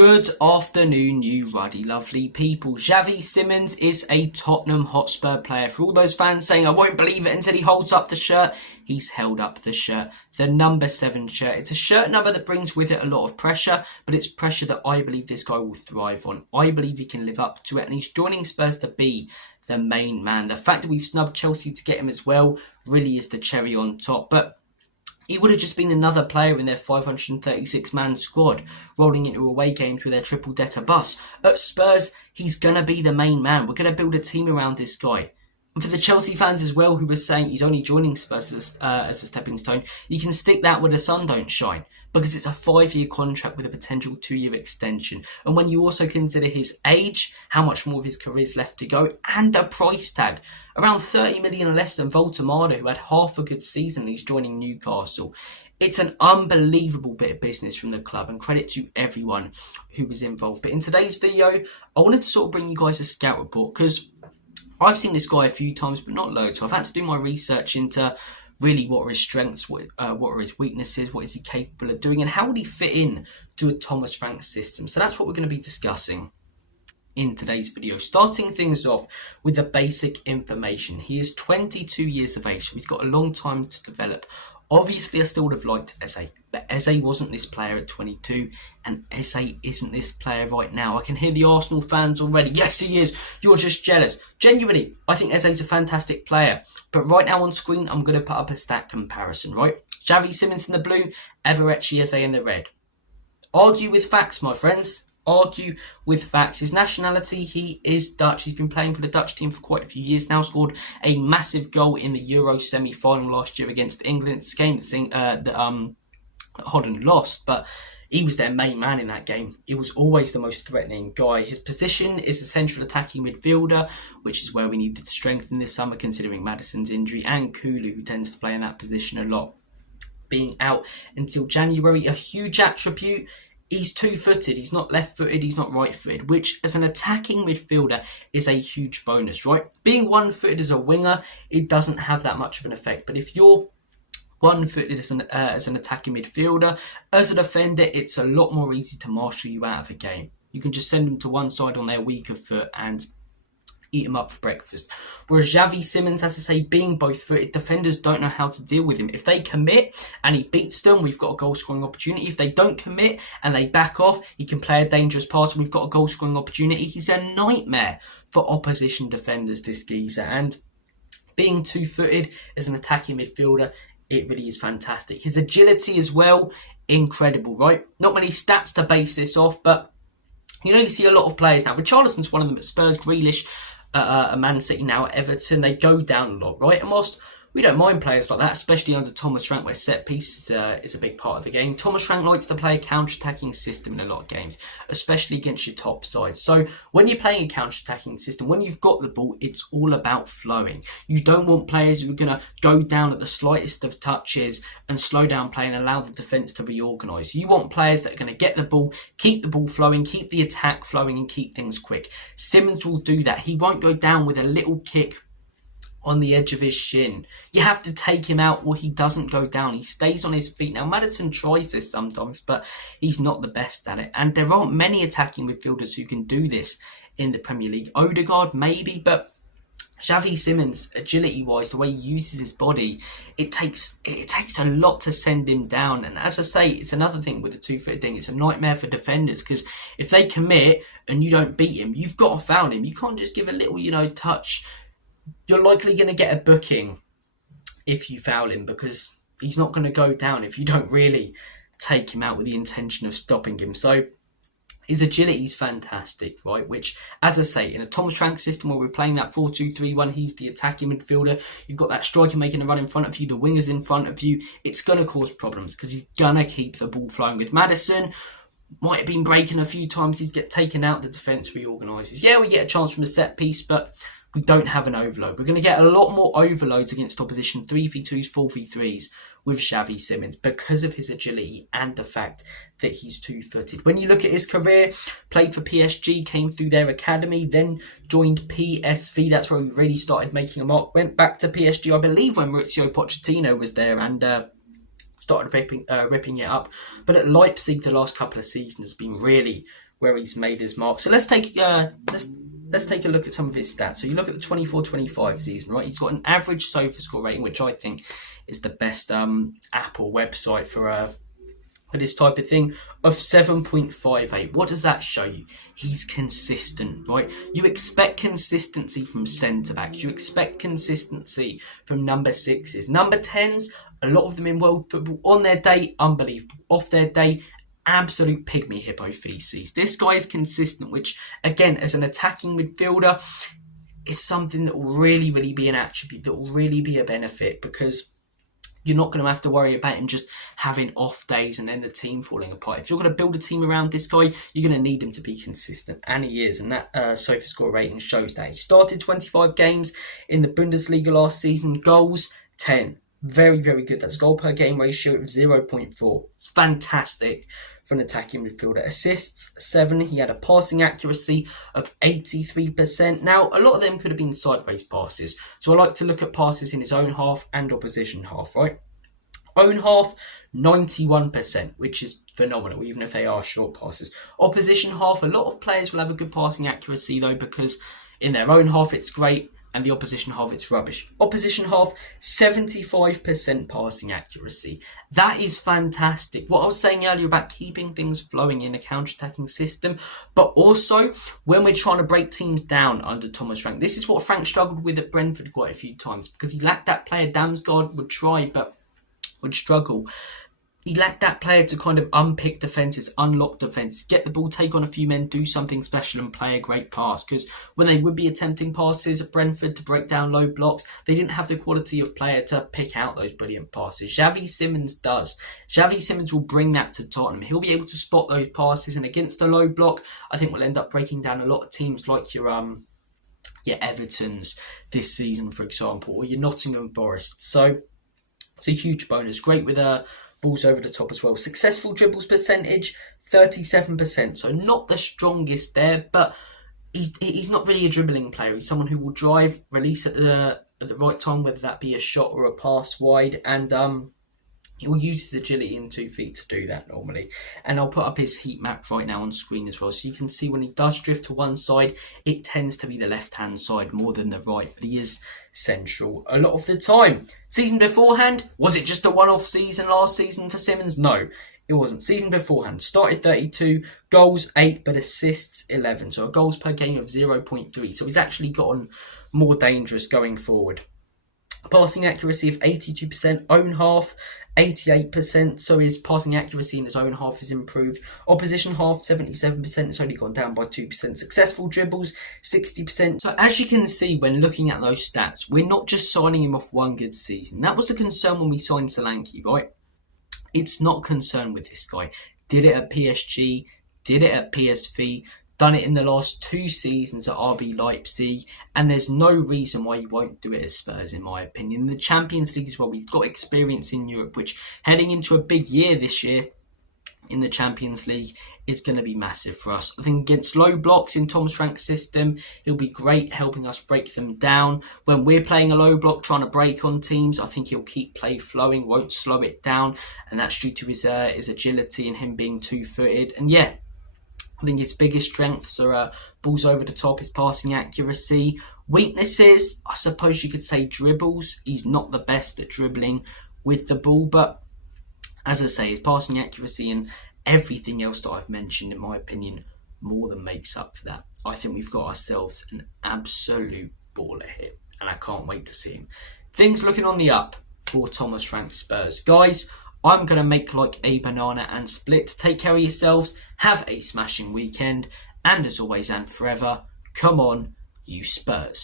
Good afternoon, you ruddy lovely people. Xavi Simons is a Tottenham Hotspur player. For all those fans saying, I won't believe it until he holds up the shirt, he's held up the shirt. The number 7 shirt. It's a shirt number that brings with it a lot of pressure, but it's pressure that I believe this guy will thrive on. I believe he can live up to it, and he's joining Spurs to be the main man. The fact that we've snubbed Chelsea to get him as well really is the cherry on top. But he would have just been another player in their 536-man squad, rolling into away games with their triple-decker bus. At Spurs, he's going to be the main man. We're going to build a team around this guy. And for the Chelsea fans as well, who were saying he's only joining Spurs as a stepping stone, you can stick that where the sun don't shine, because it's a 5-year contract with a potential 2-year extension. And when you also consider his age, how much more of his career is left to go, and the price tag, around 30 million less than Voltamada, who had half a good season, he's joining Newcastle. It's an unbelievable bit of business from the club, and credit to everyone who was involved. But in today's video, I wanted to sort of bring you guys a scout report, because I've seen this guy a few times, but not loads. So I've had to do my research into really what are his strengths, what are his weaknesses, what is he capable of doing, and how would he fit in to a Thomas Frank system. So that's what we're going to be discussing in today's video. Starting things off with the basic information. He is 22 years of age, so he's got a long time to develop. Obviously, I still would have liked Eze, but Eze wasn't this player at 22, and Eze isn't this player right now. I can hear the Arsenal fans already. Yes, he is. You're just jealous. Genuinely, I think Eze's a fantastic player, but right now on screen, I'm going to put up a stat comparison, right? Xavi Simons in the blue, Eberechi Eze in the red. Argue with facts, my friends. Argue with facts. His nationality, he is Dutch. He's been playing for the Dutch team for quite a few years now. Scored a massive goal in the Euro semi-final last year against England. It's a game that Holland lost, but he was their main man in that game. He was always the most threatening guy. His position is the central attacking midfielder, which is where we needed to strengthen this summer, considering Maddison's injury, and Kulu, who tends to play in that position a lot, being out until January. A huge attribute: he's two-footed. He's not left-footed. He's not right-footed, which as an attacking midfielder is a huge bonus, right? Being one-footed as a winger, it doesn't have that much of an effect. But if you're one-footed as an attacking midfielder, as a defender, it's a lot more easy to marshal you out of a game. You can just send them to one side on their weaker foot and eat him up for breakfast. Whereas Xavi Simons, as I say, being both-footed, defenders don't know how to deal with him. If they commit and he beats them, we've got a goal-scoring opportunity. If they don't commit and they back off, he can play a dangerous pass and we've got a goal-scoring opportunity. He's a nightmare for opposition defenders, this geezer. And being two-footed as an attacking midfielder, it really is fantastic. His agility as well, incredible, right? Not many stats to base this off, but you know, you see a lot of players now. Richarlison's one of them at Spurs, Grealish, Man City now at Everton. They go down a lot, right? And whilst we don't mind players like that, especially under Thomas Frank, where set piece is a big part of the game. Thomas Frank likes to play a counter-attacking system in a lot of games, especially against your top sides. So when you're playing a counter-attacking system, when you've got the ball, it's all about flowing. You don't want players who are going to go down at the slightest of touches and slow down play and allow the defence to reorganise. You want players that are going to get the ball, keep the ball flowing, keep the attack flowing and keep things quick. Simons will do that. He won't go down with a little kick on the edge of his shin. You have to take him out or he doesn't go down. He stays on his feet. Now, Maddison tries this sometimes, but he's not the best at it. And there aren't many attacking midfielders who can do this in the Premier League. Odegaard, maybe, but Xavi Simons, agility-wise, the way he uses his body, it takes a lot to send him down. And as I say, it's another thing with the two-footed thing. It's a nightmare for defenders, because if they commit and you don't beat him, you've got to foul him. You can't just give a little, touch. You're likely going to get a booking if you foul him, because he's not going to go down if you don't really take him out with the intention of stopping him. So his agility is fantastic, right? Which, as I say, in a Thomas Frank system where we're playing that 4-2-3-1, he's the attacking midfielder. You've got that striker making a run in front of you, the wingers in front of you. It's going to cause problems because he's going to keep the ball flowing. With Maddison, might have been breaking a few times. He's get taken out, the defence reorganises. Yeah, we get a chance from a set piece, but we don't have an overload. We're going to get a lot more overloads against opposition 3v2s, 4v3s with Xavi Simons because of his agility and the fact that he's two-footed. When you look at his career, played for PSG, came through their academy, then joined PSV. That's where we really started making a mark. Went back to PSG, I believe, when Mauricio Pochettino was there, and started ripping it up. But at Leipzig, the last couple of seasons has been really where he's made his mark. So let's take a look at some of his stats. So you look at the 24-25 season, right? He's got an average SofaScore rating, which I think is the best app or website for this type of thing, of 7.58. What does that show you? He's consistent, right? You expect consistency from centre-backs. You expect consistency from number 6s. Number 10s, a lot of them in world football, on their day, unbelievable. Off their day, absolute pygmy hippo feces. This guy is consistent, which, again, as an attacking midfielder, is something that will really, really be an attribute, that will really be a benefit, because you're not going to have to worry about him just having off days and then the team falling apart. If you're going to build a team around this guy, you're going to need him to be consistent. And he is. And that SofaScore rating shows that. He started 25 games in the Bundesliga last season. Goals, 10. Very, very good. That's goal per game ratio of 0.4. It's fantastic for an attacking midfielder. Assists, 7. He had a passing accuracy of 83%. Now, a lot of them could have been sideways passes. So I like to look at passes in his own half and opposition half, right? Own half, 91%, which is phenomenal, even if they are short passes. Opposition half, a lot of players will have a good passing accuracy, though, because in their own half it's great, and the opposition half, it's rubbish. Opposition half, 75% passing accuracy. That is fantastic. What I was saying earlier about keeping things flowing in a counter-attacking system, but also when we're trying to break teams down under Thomas Frank. This is what Frank struggled with at Brentford quite a few times, because he lacked that player. Damsgaard would try, but would struggle. He lacked that player to kind of unpick defences, unlock defences, get the ball, take on a few men, do something special and play a great pass. Because when they would be attempting passes at Brentford to break down low blocks, they didn't have the quality of player to pick out those brilliant passes. Xavi Simons does. Xavi Simons will bring that to Tottenham. He'll be able to spot those passes, and against a low block, I think we'll end up breaking down a lot of teams like your Evertons this season, for example, or your Nottingham Forest. So it's a huge bonus. Great with balls over the top as well. Successful dribbles percentage, 37%. So not the strongest there, but he's not really a dribbling player. He's someone who will drive, release at the right time, whether that be a shot or a pass wide, and he will use his agility in 2 feet to do that normally. And I'll put up his heat map right now on screen as well. So you can see when he does drift to one side, it tends to be the left-hand side more than the right. But he is central a lot of the time. Season beforehand, was it just a one-off season last season for Simons? No, it wasn't. Season beforehand, started 32, goals 8, but assists 11. So a goals per game of 0.3. So he's actually gotten more dangerous going forward. Passing accuracy of 82%, own half 88%, so his passing accuracy in his own half has improved. Opposition half 77%, it's only gone down by 2%. Successful dribbles 60%. So as you can see when looking at those stats, we're not just signing him off one good season. That was the concern when we signed Solanke, right? It's not concern with this guy. Did it at PSG, did it at PSV, done it in the last 2 seasons at RB Leipzig, and there's no reason why he won't do it at Spurs, in my opinion. The Champions League as well, we've got experience in Europe, which heading into a big year this year in the Champions League is going to be massive for us. I think against low blocks in Thomas Frank's system, he'll be great helping us break them down. When we're playing a low block, trying to break on teams, I think he'll keep play flowing, won't slow it down, and that's due to his agility and him being 2-footed. And yeah, I think his biggest strengths are balls over the top, his passing accuracy. Weaknesses, I suppose you could say dribbles. He's not the best at dribbling with the ball, but as I say, his passing accuracy and everything else that I've mentioned, in my opinion, more than makes up for that. I think we've got ourselves an absolute baller here, and I can't wait to see him. Things looking on the up for Thomas Frank Spurs. Guys, I'm going to make like a banana and split. Take care of yourselves. Have a smashing weekend. And as always and forever, come on, you Spurs.